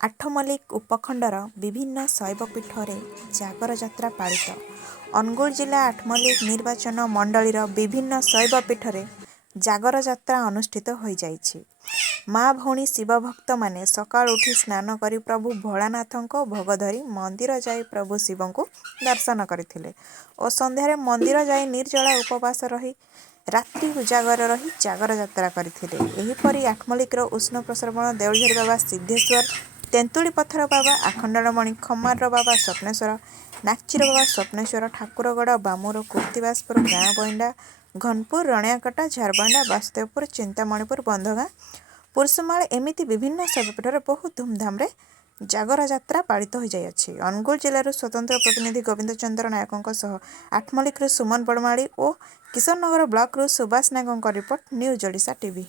ଆଠମଲ୍ଲିକ ଉପଖଣ୍ଡର ବିଭିନ୍ନ ଶୈବପୀଠରେ ଜାଗର ଯାତ୍ରା ପାଳିତ। ଅନୁଗୁଳ ଜିଲ୍ଲା ଆଠମଲ୍ଲିକ ନିର୍ବାଚନ ମଣ୍ଡଳୀର ବିଭିନ୍ନ ଶୈବପୀଠରେ ଜାଗର ଯାତ୍ରା ଅନୁଷ୍ଠିତ ହୋଇଯାଇଛି। ମା ଭଉଣୀ ଶିବ ଭକ୍ତମାନେ ସକାଳୁ ଉଠି ସ୍ନାନ କରି ପ୍ରଭୁ ଭୋଳାନାଥଙ୍କ ଭୋଗ ଧରି ମନ୍ଦିର ଯାଇ ପ୍ରଭୁ ଶିବଙ୍କୁ ଦର୍ଶନ କରିଥିଲେ ଓ ସନ୍ଧ୍ୟାରେ ମନ୍ଦିର ଯାଇ ନିର୍ଜଳା ଉପବାସ ରହି ରାତ୍ରି ଉଜାଗର ରହି ଜାଗର ଯାତ୍ରା କରିଥିଲେ। ଏହିପରି ଆଠମଲ୍ଲିକର ଉଷ୍ଣ ପ୍ରସରବଣ, ଦେଉଳଝରି ବାବା ସିଦ୍ଧେଶ୍ୱର, ତେନ୍ତୁଳି ପଥର ବାବା, ଆଖଣ୍ଡଳମଣି, ଖମାରର ବାବା ସ୍ୱପ୍ନେଶ୍ୱର, ନାକ୍ଚିର ବାବା ସ୍ୱପ୍ନେଶ୍ୱର, ଠାକୁରଗଡ଼, ବାମୁର, କୃତିବାସପୁର, ଗାଁ ବଇଣ୍ଡା, ଘନପୁର, ରଣିଆକଟା, ଝାରବଇଣ୍ଡା, ବାସୁଦେବପୁର, ଚିନ୍ତାମଣିପୁର, ବନ୍ଧଗାଁ, ପୁରୁଷମାଳ ଏମିତି ବିଭିନ୍ନ ଶୈବପୀଠରେ ବହୁ ଧୁମଧାମରେ ଜାଗର ଯାତ୍ରା ପାଳିତ ହୋଇଯାଇଅଛି। ଅନୁଗୁଳ ଜିଲ୍ଲାରୁ ସ୍ୱତନ୍ତ୍ର ପ୍ରତିନିଧି ଗୋବିନ୍ଦ ଚନ୍ଦ୍ର ନାୟକଙ୍କ ସହ ଆଠମଲ୍ଲିକରୁ ସୁମନ ବଡ଼ମାଳି ଓ କିଶୋରନଗର ବ୍ଲକରୁ ସୁବାସ ନାୟକଙ୍କ ରିପୋର୍ଟ। News Odisha TV.